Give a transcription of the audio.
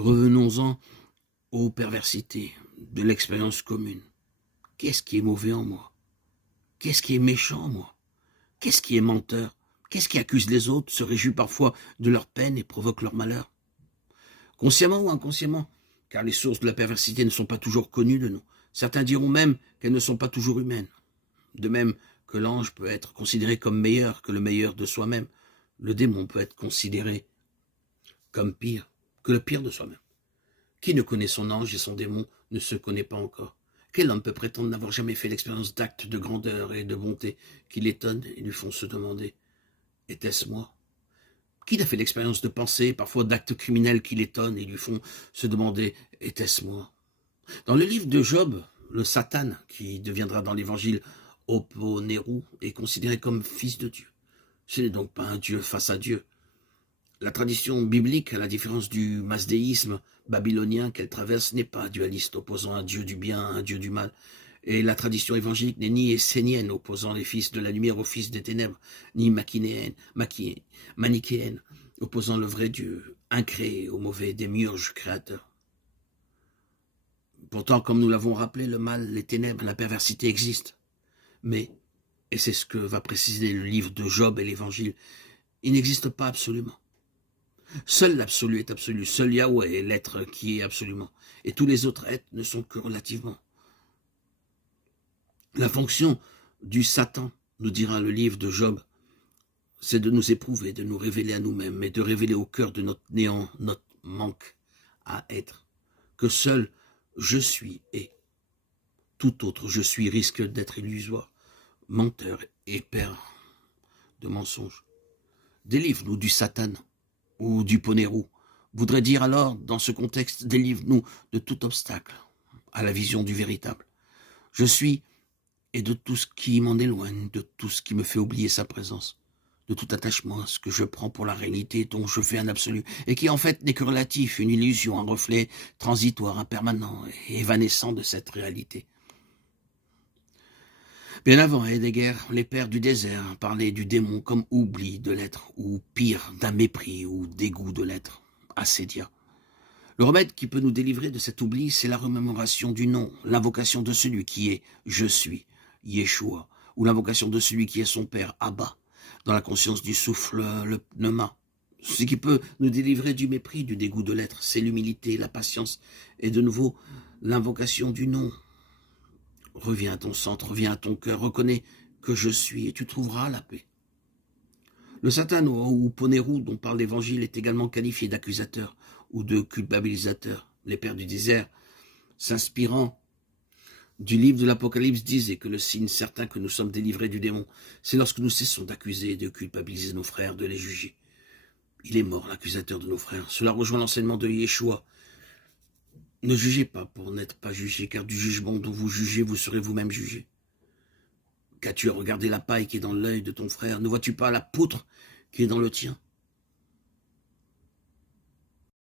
Revenons-en aux perversités de l'expérience commune. Qu'est-ce qui est mauvais en moi? Qu'est-ce qui est méchant en moi? Qu'est-ce qui est menteur? Qu'est-ce qui accuse les autres, se réjouit parfois de leur peine et provoque leur malheur? Consciemment ou inconsciemment, car les sources de la perversité ne sont pas toujours connues de nous. Certains diront même qu'elles ne sont pas toujours humaines. De même que l'ange peut être considéré comme meilleur que le meilleur de soi-même, le démon peut être considéré comme pire que le pire de soi-même. Qui ne connaît son ange et son démon ne se connaît pas encore. Quel homme peut prétendre n'avoir jamais fait l'expérience d'actes de grandeur et de bonté qui l'étonnent et lui font se demander « Était-ce moi ?» Qui n'a fait l'expérience de pensées, parfois d'actes criminels qui l'étonnent et lui font se demander « Était-ce moi ?» Dans le livre de Job, le Satan, qui deviendra dans l'évangile Oponeru, est considéré comme fils de Dieu. Ce n'est donc pas un Dieu face à Dieu. La tradition biblique, à la différence du masdéisme babylonien qu'elle traverse, n'est pas dualiste, opposant un Dieu du bien à un Dieu du mal. Et la tradition évangélique n'est ni essénienne, opposant les fils de la lumière aux fils des ténèbres, ni manichéenne, opposant le vrai Dieu, incréé au mauvais démiurge créateur. Pourtant, comme nous l'avons rappelé, le mal, les ténèbres, la perversité existent. Mais, et c'est ce que va préciser le livre de Job et l'évangile, il n'existe pas absolument. Seul l'absolu est absolu, seul Yahweh est l'être qui est absolument, et tous les autres êtres ne sont que relativement. La fonction du Satan, nous dira le livre de Job, c'est de nous éprouver, de nous révéler à nous-mêmes, et de révéler au cœur de notre néant, notre manque à être, que seul je suis est. Tout autre je suis risque d'être illusoire, menteur et père de mensonges. Délivre-nous du Satan ou du Poneru, voudrait dire alors, dans ce contexte, délivre-nous de tout obstacle à la vision du véritable. Je suis, et de tout ce qui m'en éloigne, de tout ce qui me fait oublier sa présence, de tout attachement à ce que je prends pour la réalité dont je fais un absolu, et qui en fait n'est que relatif, une illusion, un reflet transitoire, impermanent et évanescent de cette réalité. Bien avant Heidegger, les pères du désert parlaient du démon comme oubli de l'être, ou pire, d'un mépris ou dégoût de l'être, assédia. Le remède qui peut nous délivrer de cet oubli, c'est la remémoration du nom, l'invocation de celui qui est « Je suis », Yeshua, ou l'invocation de celui qui est son père, Abba, dans la conscience du souffle, le pneuma. Ce qui peut nous délivrer du mépris, du dégoût de l'être, c'est l'humilité, la patience, et de nouveau l'invocation du nom. Reviens à ton centre, reviens à ton cœur, reconnais que je suis et tu trouveras la paix. Le Satan ou Poneru dont parle l'Évangile est également qualifié d'accusateur ou de culpabilisateur. Les pères du désert, s'inspirant du livre de l'Apocalypse, disaient que le signe certain que nous sommes délivrés du démon, c'est lorsque nous cessons d'accuser et de culpabiliser nos frères, de les juger. Il est mort, l'accusateur de nos frères. Cela rejoint l'enseignement de Yeshua. Ne jugez pas pour n'être pas jugé, car du jugement dont vous jugez, vous serez vous-même jugé. Qu'as-tu à regarder la paille qui est dans l'œil de ton frère? Ne vois-tu pas la poutre qui est dans le tien?